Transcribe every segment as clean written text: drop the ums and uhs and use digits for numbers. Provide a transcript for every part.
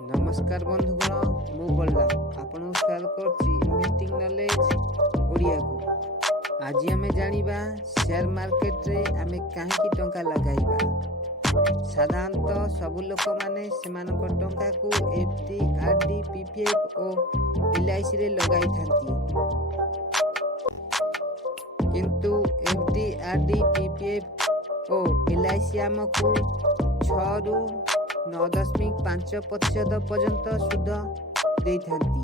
नमस्कार बंधुगण मु बल्ला आपन स्वागत करछि इन्वेस्टिंग नॉलेज ओडिया को। आज आम जानिबा शेयर मार्केट रे आमे काहेकि टंका लगाइबा। साधारणतः सबु लोक माने सेमानक टंका को एफडी आरडी पीपीएफ और एलआईसी रे लगाई थांती, किंतु एफडी आरडी पीपीएफ और एलआईसी आमको 6 रु 9.5% पर्यंत सुध देइथांती।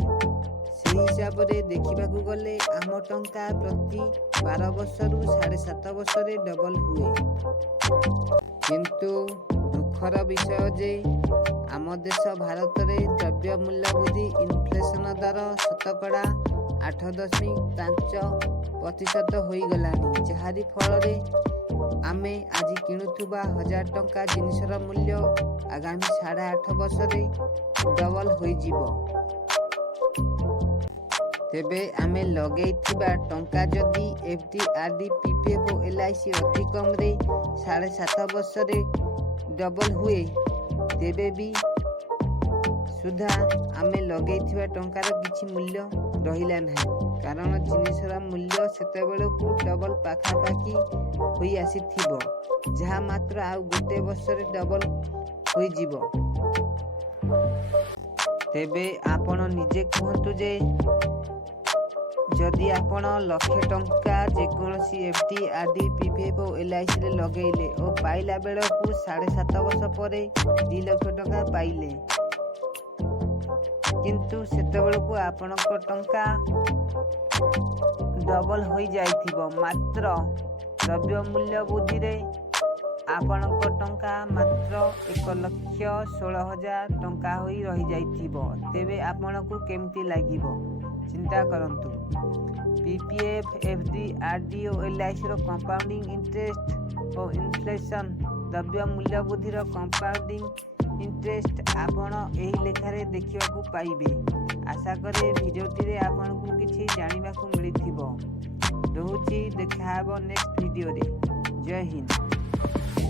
से हिसाब रे देखिबाकू गले आम टंका प्रति 12 वर्ष रु 7.5 वर्ष रे डबल हुए। किंतु दुखर विषय जे आम देश भारत रे द्रव्य मूल्य वृद्धि इन्फ्लेशन दर शतकड़ा 8.5% होई गलानी, जहारी फल रे आमे आज किणुथुबा 1000 टंका जिनिसर मूल्य आगामी 8.5 वर्ष रे डबल होई जीवो। तेबे आमे लगेइथिबा टंका जदि एफडी आरडी पीपीएफ और एलआईसी अति कम रे 7.5 वर्ष रे डबल हुए, तेबे भी सुधा आमे लगेइथिबा टंकार किछि मूल्य रहिला नाही, कारण जिनिसर मूल्य सेतेबेले को डबल पाखापाखी होई आसीथिबो, जहा मात्र आउ गोटे वर्ष रे डबल होई जीवो। तेबे आपण निजे कहंतु जे जदि आपण लक्ष टंका जेकोसी एफडी आरडी पीपीएफ और एलआईसी रे लगेइले और पाइला बेला को 7.5 वर्ष परे 2 लाख टंका पाइले, किंतु सेतेबेले को आपणक टंका डबल होई जाइथिबो। मात्र द्रव्य मूल्य वृद्धि रे आपणक टंका मात्र 1,16,000 टंका होई रही जाइथिबो। तेबे आपणकू केमती लागिबो चिंता करंतु। पीपीएफ एफडी आरडी और एलआईसी रो कंपाउंडिंग इंटरेस्ट और इन्फ्लेशन द्रव्य मूल्य वृद्धि रो कंपाउंडिंग इंटरेस्ट आपण एही लेखारे देखिबाकू पाइबे। आशा करे भिडियोटी रे आपनकू किछि जानिबाकू मिलिथिबो। रहुछि देखा हबो नेक्स्ट वीडियो रे। जय हिंद।